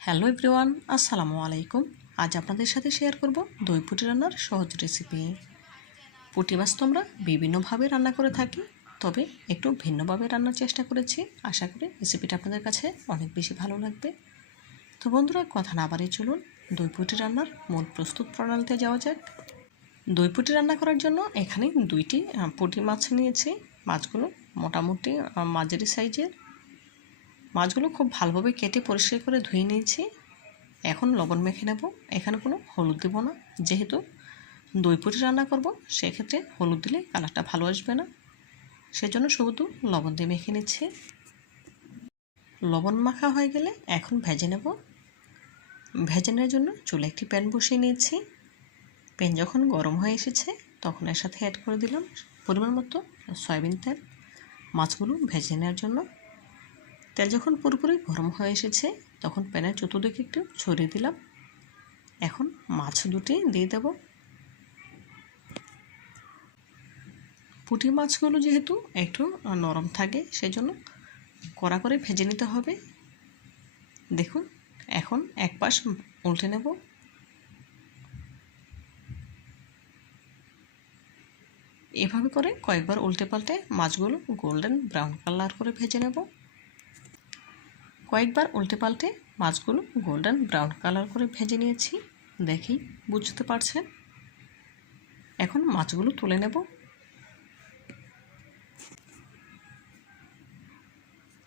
Hello everyone, আসসালামু আলাইকুম। আজ আপনাদের সাথে শেয়ার করব দই পুঁটি রান্নার সহজ রেসিপি। পুঁটি মাছ তো আমরা বিভিন্নভাবে রান্না করে থাকি, তবে একটু ভিন্নভাবে রান্নার চেষ্টা করেছি। আশা করি রেসিপিটা আপনাদের কাছে অনেক বেশি ভালো লাগবে। তো বন্ধুরা, কথা না বাড়িয়ে চলুন দই পুঁটি রান্নার মূল প্রস্তুত প্রণালীতে যাওয়া যাক। দই পুঁটি রান্না করার জন্য এখানে দুইটি পুঁটি মাছ নিয়েছি। মাছগুলো মোটামুটি মাঝারি সাইজের। মাছগুলো খুব ভালোভাবে কেটে পরিষ্কার করে ধুয়ে নিয়েছি। এখন লবণ মেখে নেব। এখানে কোনো হলুদ দেব না, যেহেতু দই পুঁটি রান্না করব, সেক্ষেত্রে হলুদ দিলে কালারটা ভালো আসবে না, সেজন্য শুধু লবণ দিয়ে মেখে নিচ্ছি। লবণ মাখা হয়ে গেলে এখন ভেজে নেব। ভেজে নেওয়ার জন্য চুলে একটি প্যান বসিয়ে নিয়েছি। প্যান যখন গরম হয়ে এসেছে তখন এর সাথে অ্যাড করে দিলাম পরিমাণ মতো সয়াবিন তেল, মাছগুলো ভেজে নেওয়ার জন্য। তেল যখন পুরোপুরি গরম হয়ে এসেছে তখন প্যানের চতুর্দিকে একটু ছড়িয়ে দিলাম। এখন মাছ দুটি দিয়ে দেব। পুঁটি মাছগুলো যেহেতু একটু নরম থাকে, সেজন্য কড়া করে ভেজে নিতে হবে। দেখুন, এখন এক পাশ উল্টে নেব। এভাবে করে কয়েকবার উল্টে পাল্টে মাছগুলো গোল্ডেন ব্রাউন কালার করে ভেজে নেব। কয়েকবার উল্টে পাল্টে মাছগুলো গোল্ডেন ব্রাউন কালার করে ভেজে নিয়েছি, দেখি বুঝতে পারছেন। এখন মাছগুলো তুলে নেব।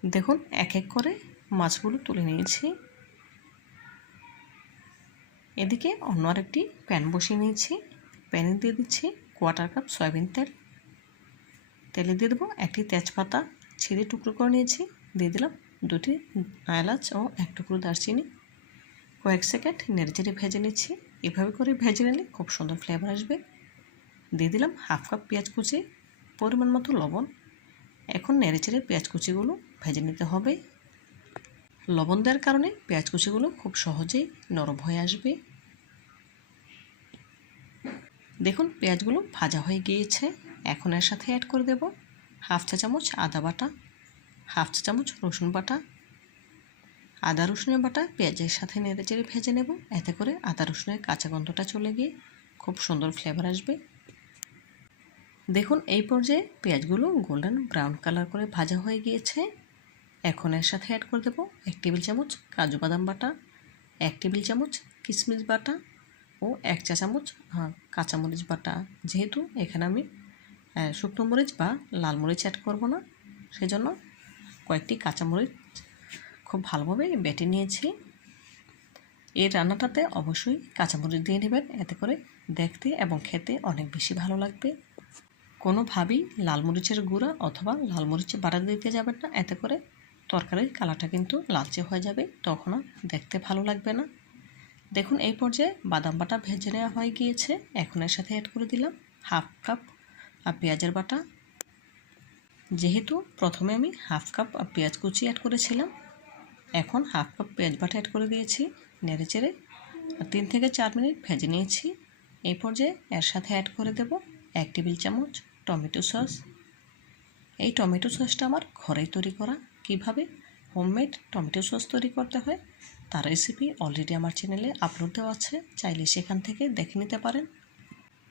দেখুন, এক এক করে মাছগুলো তুলে নিয়েছি। এদিকে অন্য আরেকটি প্যান বসিয়ে নিয়েছি। প্যানে দিয়ে দিচ্ছি 1/4 কাপ সয়াবিন তেল। তেলে দিয়ে দেবো একটি তেজপাতা ছিঁড়ে টুকরো করে নিয়েছি। দিয়ে দিলাম 2টি এলাচ ও 1 টুকরো দারচিনি। কয়েক সেকেন্ড নেড়েচেড়ে ভেজে নিচ্ছি। এভাবে করে ভেজে নিলে খুব সুন্দর ফ্লেভার আসবে। দিয়ে দিলাম 1/2 কাপ পেঁয়াজ কুচি, পরিমাণ মতো লবণ। এখন নেড়েচেড়ে পেঁয়াজ কুচিগুলো ভেজে নিতে হবে। লবণ দেওয়ার কারণে পেঁয়াজ কুচিগুলো খুব সহজেই নরম হয়ে আসবে। দেখুন, পেঁয়াজগুলো ভাজা হয়ে গিয়েছে। এখন এর সাথে অ্যাড করে দেব 1/2 চা চামচ আদা বাটা, 1/2 চা চামচ রসুন বাটা। আদা রসুনের বাটা পেঁয়াজের সাথে নেড়েচেড়ে ভেজে নেব। এতে করে আদা রসুনের কাঁচা গন্ধটা চলে গিয়ে খুব সুন্দর ফ্লেভার আসবে। দেখুন, এই পর্যায়ে পেঁয়াজগুলো গোল্ডেন ব্রাউন কালার করে ভাজা হয়ে গিয়েছে। এখন এর সাথে অ্যাড করে দেব 1 টেবিল চামচ কাজু বাদাম বাটা, 1 টেবিল চামচ কিশমিশ বাটা ও 1 চা চামচ কাঁচামরিচ বাটা। যেহেতু এখানে আমি শুকনো মরিচ বা লাল মরিচ অ্যাড করব না, সেজন্য কয়েকটি কাঁচামরিচ খুব ভালোভাবে বেটে নিয়েছি। এই রান্নাটাতে অবশ্যই কাঁচামরিচ দিয়ে নেবেন, এতে করে দেখতে এবং খেতে অনেক বেশি ভালো লাগবে। কোনোভাবেই লাল মরিচের গুঁড়া অথবা লাল মরিচের বাটা দিতে যাবেন না, এতে করে তরকারির কালারটা কিন্তু লালচে হয়ে যাবে, তখন আর দেখতে ভালো লাগবে না। দেখুন, এই পর্যায়ে বাদাম বাটা ভেজে নেওয়া হয়ে গিয়েছে। এখন এর সাথে অ্যাড করে দিলাম 1/2 কাপ পেঁয়াজের বাটা। যেহেতু প্রথমে আমি 1/2 কাপ পেঁয়াজ কুচি অ্যাড করেছিলাম, এখন 1/2 কাপ পেঁয়াজ বাটা অ্যাড করে দিয়েছি। নেড়েচেড়ে 3 থেকে 4 মিনিট ভেজে নিয়েছি। এই পর্যায়ে এর সাথে অ্যাড করে দেব 1 টেবিল চামচ টমেটো সস। এই টমেটো সসটা আমার ঘরেই তৈরি করা। কিভাবে হোমমেড টমেটো সস তৈরি করতে হয় তার রেসিপি অলরেডি আমার চ্যানেলে আপলোড দেওয়া আছে, চাইলে সেখান থেকে দেখে নিতে পারেন।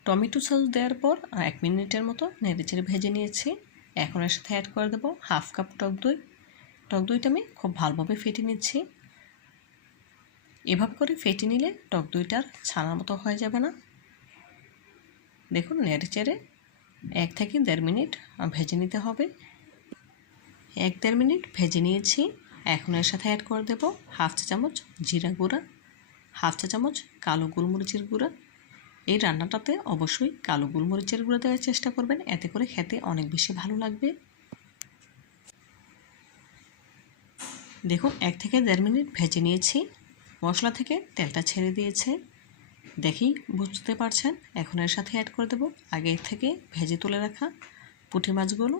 টমেটো সস দেওয়ার পর 1 মিনিটের মতো নেড়েচেড়ে ভেজে নিয়েছি। এখন এর সাথে অ্যাড করে দেবো 1/2 কাপ টক দই। টক দইটা আমি খুব ভালোভাবে ফেটে নিচ্ছি। এভাবে করে ফেটে নিলে টক দইটার ছানার মতো হয়ে যাবে না। দেখুন, নেড়েচেড়ে 1 থেকে 1.5 মিনিট ভেজে নিতে হবে। 1-1.5 মিনিট ভেজে নিয়েছি। এখন এর সাথে অ্যাড করে দেব 1/2 চা চামচ জিরা গুঁড়া, 1/2 চা চামচ কালো গোলমরিচের গুঁড়া। এই রান্নাটাতে অবশ্যই কালো গোলমরিচের গুঁড়া দেওয়ার চেষ্টা করবেন, এতে করে খেতে অনেক বেশি ভালো লাগবে। দেখুন, 1 থেকে 1.5 মিনিট ভেজে নিয়েছি। মশলা থেকে তেলটা ছেড়ে দিয়েছে, দেখি বুঝতে পারছেন। এখন এর সাথে অ্যাড করে দেব আগে থেকে ভেজে তুলে রাখা পুঁটি মাছগুলো।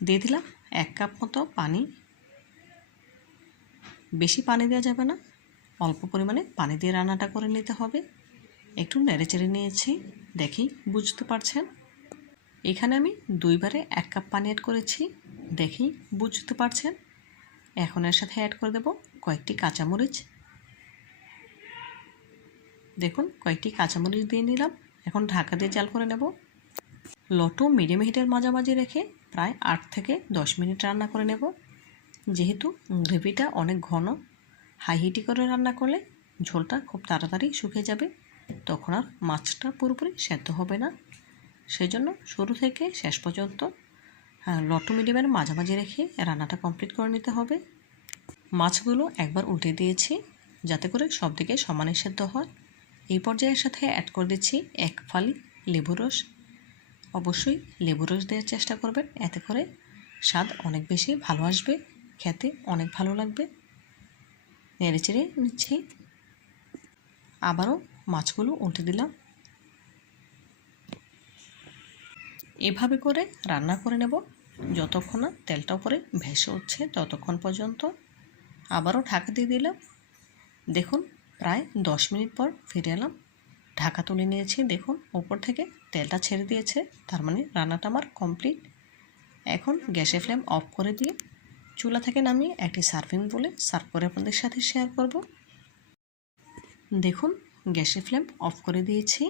দিয়ে দিলাম 1 কাপ মতো পানি। বেশি পানি দেওয়া যাবে না, অল্প পরিমাণে পানি দিয়ে রান্নাটা করে নিতে হবে। একটু নেড়েচেড়ে নিয়েছি, দেখি বুঝতে পারছেন। এখানে আমি 2 বারে 1 কাপ পানি অ্যাড করেছি, দেখি বুঝতে পারছেন। এখন এর সাথে অ্যাড করে দেব কয়েকটি কাঁচামরিচ। দেখুন কয়েকটি কাঁচামরিচ দিয়ে নিলাম। এখন ঢাকা দিয়ে জাল করে নেব। লো টু মিডিয়াম হিটের মাঝামাঝি রেখে প্রায় 8 থেকে 10 মিনিট রান্না করে নেব। যেহেতু গ্রেভিটা অনেক ঘন, হাই হিটে করে রান্না করলে ঝোলটা খুব তাড়াতাড়ি শুকিয়ে যাবে, তখন আর মাছটা পুরোপুরি সেদ্ধ হবে না। সেই জন্য শুরু থেকে শেষ পর্যন্ত লো টু মিডিয়ামের মাঝামাঝি রেখে রান্নাটা কমপ্লিট করে নিতে হবে। মাছগুলো একবার উল্টে দিয়েছি যাতে করে সব দিকে সমানে সেদ্ধ হয়। এই পর্যায়ের সাথে অ্যাড করে দিচ্ছি 1 ফালি লেবুর রস। অবশ্যই লেবুর রস দেওয়ার চেষ্টা করবেন, এতে করে স্বাদ অনেক বেশি ভালো আসবে, খেতে অনেক ভালো লাগবে। নেড়েচেড়ে নিচ্ছি, আবারও মাছগুলো উল্টে দিলাম। এভাবে করে রান্না করে নেব যতক্ষণ না তেলটা উপরে ভেসে উঠছে ততক্ষণ পর্যন্ত। আবারও ঢাকা দিয়ে দিলাম। দেখুন প্রায় 10 মিনিট পর ফিরে এলাম, ঢাকা তুলে নিয়েছি। দেখুন উপর থেকে তেলটা ছেড়ে দিয়েছে, তার মানে রান্নাটা আমার কমপ্লিট। এখন গ্যাসের ফ্লেম অফ করে দিয়ে চুলা থেকে নামিয়ে একটি সার্ভিং বলে সার্ভ করে আপনাদের সাথে শেয়ার করব। দেখুন গ্যাসের ফ্লেম অফ করে দিয়েছি,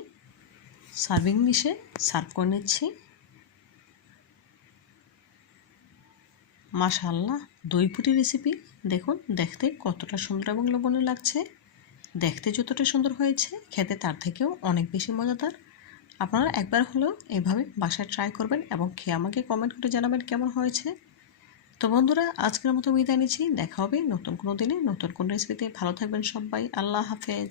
সার্ভিং ডিশে সার্ভ করে নিচ্ছি। মাশাআল্লাহ, দই পুটি রেসিপি দেখুন দেখতে কতটা সুন্দর এবং লোভনীয় লাগছে। দেখতে যতটা সুন্দর হয়েছে, খেতে তার থেকেও অনেক বেশি মজাদার। আপনারা একবার হলেও এভাবে বাসায় ট্রাই করবেন এবং খেয়ে আমাকে কমেন্ট করে জানাবেন কেমন হয়েছে। তো বন্ধুরা, আজকের মতো বিদায় নিচ্ছি। দেখা হবে নতুন কোনো দিনে নতুন কোনো রেসিপিতে। ভালো থাকবেন সবাই। আল্লাহ হাফেজ।